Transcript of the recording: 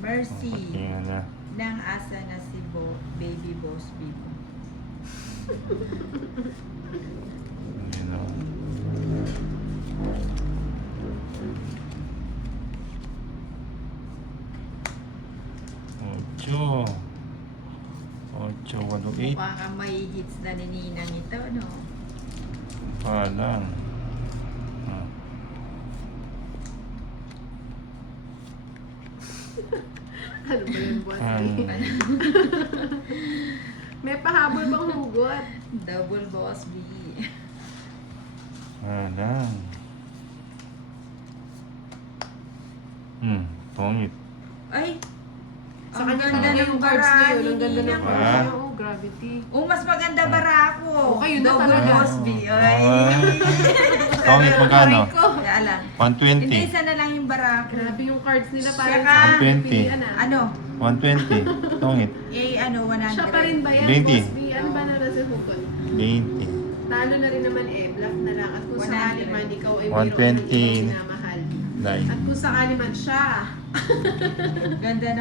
Mercy. Patingin na. Nang asa na si Baby Boss Bibo. Ayan o. Ocho. 8. Mukha kang may hits na ni Ninang ito, no? Palang. Ano ba yun, boss? Ang May pahabol bang hugot? Double Boss B. palang. Pangit. Ay! Sa Ang kanya ganda talaga ng yung cards bara niya. ni Ang ganda ng Ninang. cards Ah. niya. Oh, gravity. Oh, mas maganda bara ako. Okay, yun na Double talaga. Boss B. Ay! Pangit magkano? Aray ko. Kaya lang. Hindi, 120. isa na lang yung bara ko. Grabe yung cards nila. Parang Saka, sa 120. pilihan, ah. Ano? 120. Pangit. Ano, 100. Siya pa rin ba yan, 20. Boss B? Ano ba na nasa hugot? 20. Talo na rin naman bluff na lang. At kung 100. sakali man ikaw ay 120. mayroon ng ibang minamahal. Dahil. At kung sakali man siya Ganda